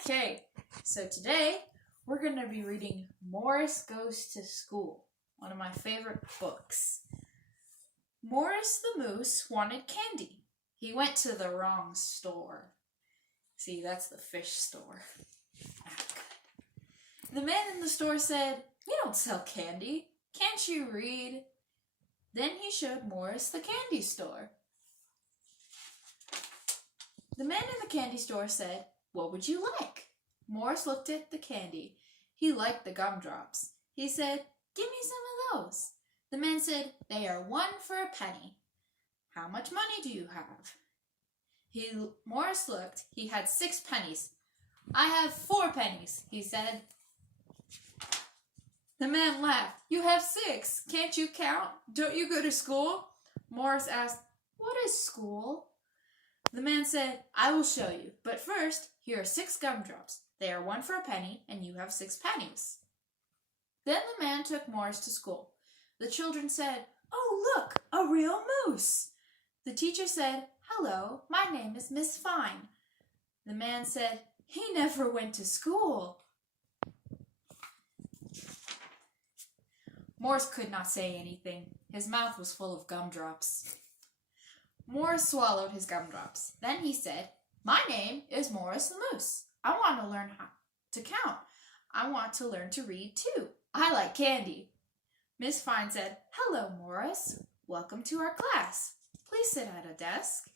Okay, so today we're going to be reading Morris Goes to School, one of my favorite books. Morris the Moose wanted candy. He went to the wrong store. See, that's the fish store. The man in the store said, "We don't sell candy. Can't you read?" Then he showed Morris the candy store. The man in the candy store said, "What would you like?" Morris looked at the candy. He liked the gumdrops. He said, "Give me some of those." The man said, "They are 1 for a penny." "How much money do you have?" Morris looked. He had 6 pennies. "I have 4 pennies," he said. The man laughed. "You have 6. Can't you count? Don't you go to school?" Morris asked, "What is school?" The man said, "I will show you, but first, here are 6 gumdrops. They are 1 for a penny, and you have 6 pennies. Then the man took Morris to school. The children said, "Oh, look, a real moose." The teacher said, "Hello, my name is Miss Fine." The man said, "He never went to school." Morris could not say anything. His mouth was full of gumdrops. Morris swallowed his gumdrops. Then he said, "My name is Morris the Moose. I want to learn how to count. I want to learn to read too. I like candy." Miss Fine said, "Hello, Morris. Welcome to our class. Please sit at a desk."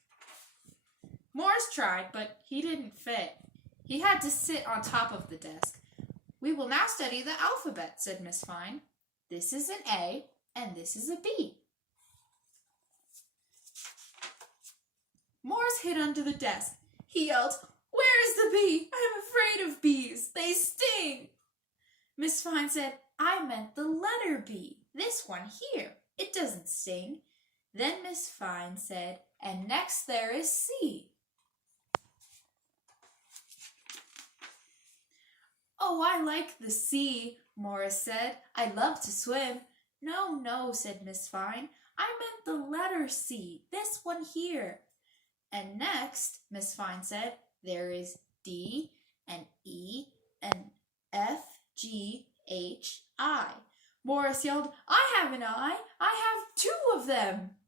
Morris tried, but he didn't fit. He had to sit on top of the desk. "We will now study the alphabet," said Miss Fine. "This is an A, and this is a B." Morris hid under the desk. He yelled, "Where is the bee? I am afraid of bees. They sting." Miss Fine said, "I meant the letter B. This one here. It doesn't sting." Then Miss Fine said, "And next there is C." "Oh, I like the sea," Morris said. "I love to swim." No, said Miss Fine. "I meant the letter C. This one here." "And next," Miss Fine said, "there is D and E and F, G, H, I." Morris yelled, "I have an I. I have 2 of them."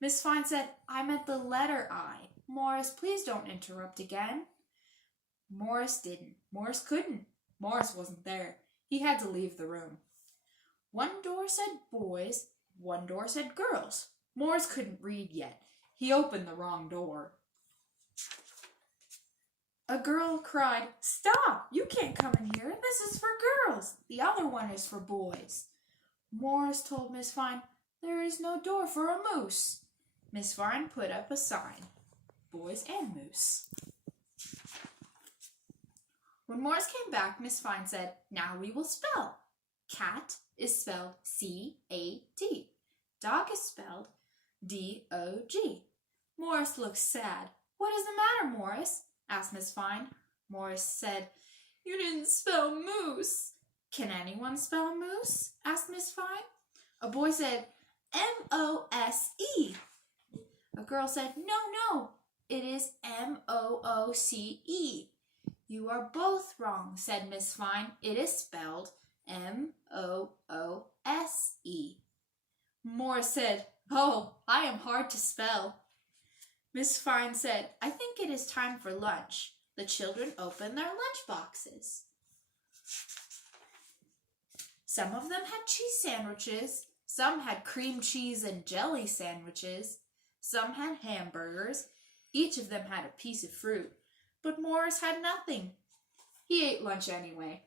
Miss Fine said, "I meant the letter I." "Morris, please don't interrupt again." Morris didn't. Morris couldn't. Morris wasn't there. He had to leave the room. One door said boys, one door said girls. Morris couldn't read yet. He opened the wrong door. A girl cried, "Stop! You can't come in here. This is for girls. The other one is for boys." Morris told Miss Fine, "There is no door for a moose." Miss Fine put up a sign, "Boys and Moose." When Morris came back, Miss Fine said, "Now we will spell. Cat is spelled C-A-T. Dog is spelled D-O-G. Morris looked sad. "What is the matter, Morris?" asked Miss Fine. Morris said, "You didn't spell moose." "Can anyone spell moose?" asked Miss Fine. A boy said, "M-O-S-E. A girl said, No, it is M-O-O-C-E. "You are both wrong," said Miss Fine. "It is spelled M-O-O-S-E. Morris said, "Oh, I am hard to spell." Miss Fine said, "I think it is time for lunch." The children opened their lunch boxes. Some of them had cheese sandwiches. Some had cream cheese and jelly sandwiches. Some had hamburgers. Each of them had a piece of fruit. But Morris had nothing. He ate lunch anyway.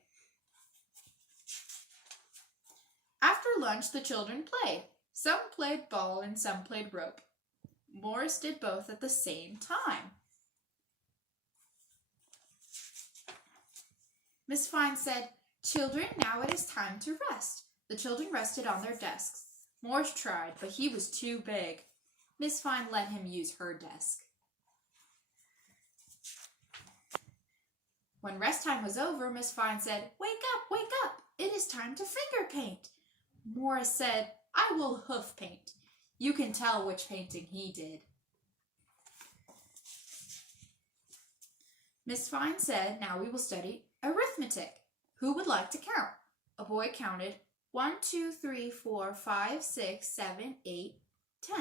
After lunch, the children played. Some played ball and some played rope. Morris did both at the same time. Miss Fine said, "Children, now it is time to rest." The children rested on their desks. Morris tried, but he was too big. Miss Fine let him use her desk. When rest time was over, Miss Fine said, wake up, it is time to finger paint." Morris said, "I will hoof paint." You can tell which painting he did. Miss Fine said, now we will study arithmetic. Who would like to count? A boy counted 1, 2, 3, 4, 5, 6, 7, 8, 10.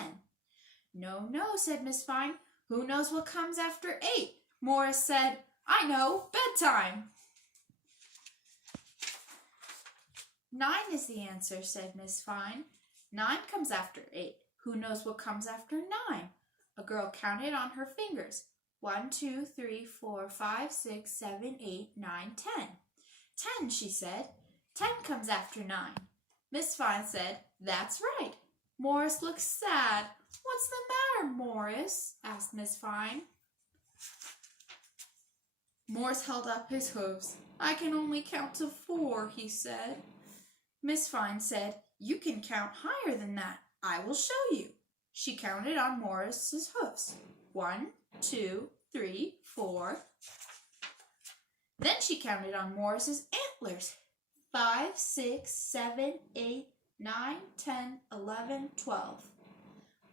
No, no, said Miss Fine. Who knows what comes after 8? Morris said, I know, bedtime. 9 is the answer, said Miss Fine. 9 comes after 8. Who knows what comes after 9? A girl counted on her fingers. 1, 2, 3, 4, 5, 6, 7, 8, 9, 10. 10, she said. 10 comes after 9. Miss Fine said, that's right. Morris looked sad. What's the matter, Morris? Asked Miss Fine. Morris held up his hooves. I can only count to 4, he said. Miss Fine said, you can count higher than that. I will show you. She counted on Morris's hoofs. 1, 2, 3, 4. Then she counted on Morris's antlers. 5, 6, 7, 8, 9, 10, 11, 12.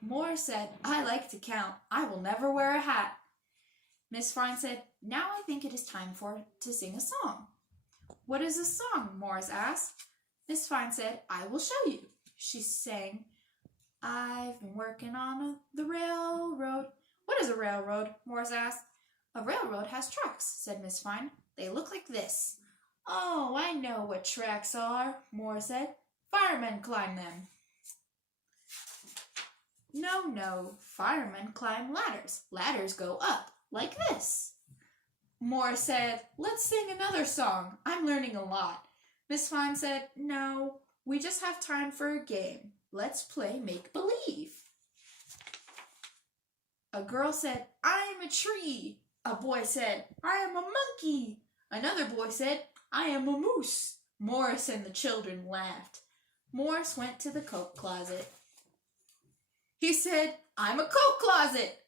Morris said, I like to count. I will never wear a hat. Miss Fine said, now I think it is time to sing a song. What is a song? Morris asked. Miss Fine said, I will show you. She sang, I've been working on the railroad. What is a railroad? Morris asked. A railroad has tracks, said Miss Fine. They look like this. Oh, I know what tracks are, Morris said. Firemen climb them. No, no, firemen climb ladders. Ladders go up, like this. Morris said, let's sing another song. I'm learning a lot. Miss Fine said, no, we just have time for a game. Let's play make-believe. A girl said, I am a tree. A boy said, I am a monkey. Another boy said, I am a moose. Morris and the children laughed. Morris went to the coat closet. He said, I'm a coat closet.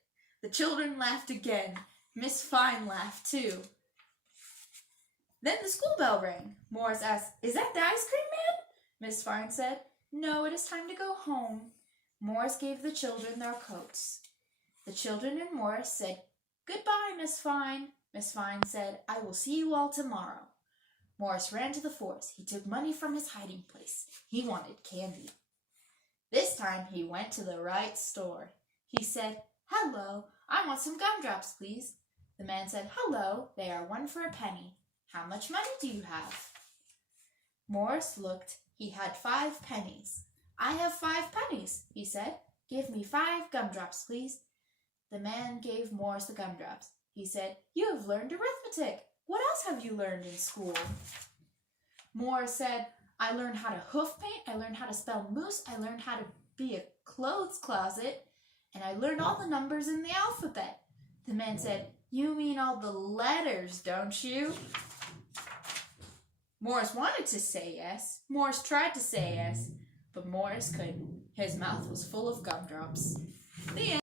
The children laughed again. Miss Fine laughed too. Then the school bell rang. Morris asked, is that the ice cream man? Miss Fine said, no, it is time to go home. Morris gave the children their coats. The children and Morris said, goodbye, Miss Fine. Miss Fine said, I will see you all tomorrow. Morris ran to the forest. He took money from his hiding place. He wanted candy. This time he went to the right store. He said, hello, I want some gumdrops, please. The man said, hello, they are 1 for a penny. How much money do you have? Morris looked. He had 5 pennies. I have 5 pennies, he said. Give me 5 gumdrops, please. The man gave Morris the gumdrops. He said, you have learned arithmetic. What else have you learned in school? Morris said, I learned how to hoof paint, I learned how to spell moose, I learned how to be a clothes closet, and I learned all the numbers in the alphabet. The man said, you mean all the letters, don't you? Morris wanted to say yes. Morris tried to say yes, but Morris couldn't. His mouth was full of gumdrops. The end.